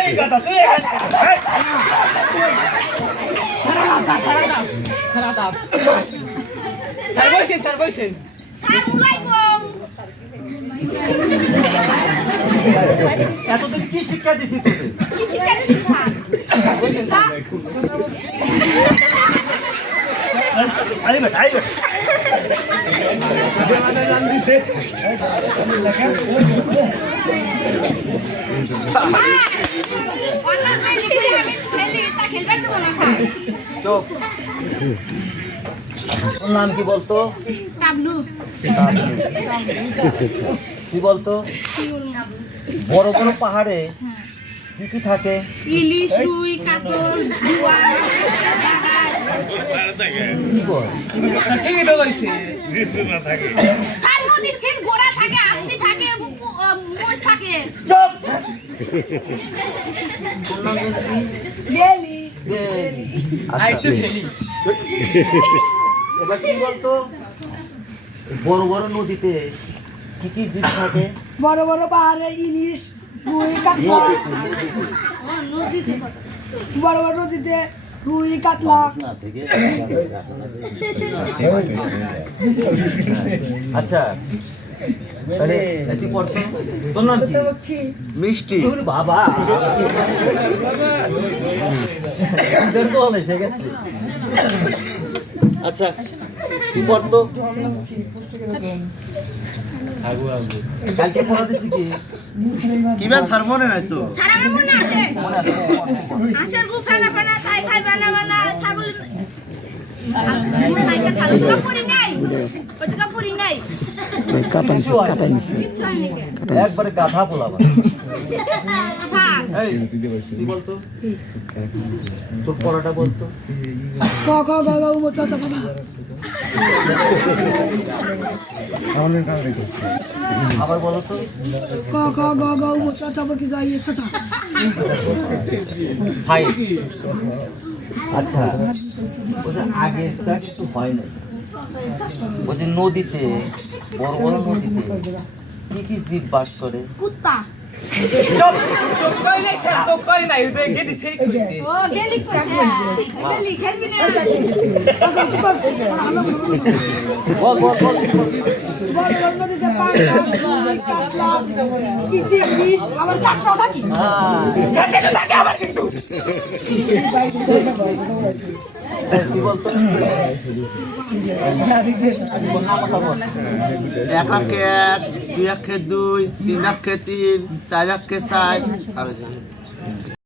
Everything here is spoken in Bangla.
এই কথা তুই খারাপ সার্ভিসেন এতদিন কি শিক্ষা দিছি তোকে? কি শিক্ষা দিছি? আরে বেটা জান দিছে চুপ। ওর নাম কি বলতো? টাবলু। কি বলতো? বড় বড় পাহাড়ে কি কি থাকে? ইলিশ, রুই, কাতল, বোয়াল, কি বল? ঠিকই তো বলছি। সার নদীর ছিল গোড়া থাকে, আত্মি থাকে, মোষ থাকে। চুপ। গেলি। আচ্ছা। এবার কি বলতো? বড় বড় নদীতে কি কি জীব থাকে? বড় বড় পাহাড়ে ইলিশ, রুই, কাতলা। নদীতে বড় বড় নদীতে রুই, কাতলা। আচ্ছা আরে এটি পড়তো তোর নাম কি? মিষ্টি। বাবা তো হলে সে গেছে। আচ্ছা কি পড়তো? কালকে পড়াতেছি কি কিবেন স্যার মনে নাই তো? সারা মনে আছে। হাঁসের গু ফানা ফানা খাই খাই বানা বানা ছাগল মনে নাই কা ছাগল তো পড়ি নাই। ওটা পড়ি নাই। কাটাই নিছে কিছু হয়নি কে। একবারে গাধা বলাবা। আচ্ছা এই কি বলতো? তোর পড়াটা বলতো? ক খ গ ঘ উ ম চ চ বাবা। আবার বলো তো? ক খ গ ঘ উ ম চ চ বকি যাই চ চ। হাই আচ্ছা ওদের আগেরটা কিছু হয় না। ওই যে নদীতে বড় বড় নদীতে কি কি জীব বাস করে? কুত্তা। তো কইলে স্যার তো কই নাই যে গেদি সেই কইছে। ও গেলি কইছে। গেলি খেলবি না। বল বল বল বড় বড় নদীতে পানি, কাতলা, কি চিংড়ি, আবার কাঁকড়া থাকি। যেতে তো থাকে আবার কিন্তু। কি বলতো? এক লাখে এক, দুই লাখে দুই, তিন লাখে তিন, চার লাখে চার।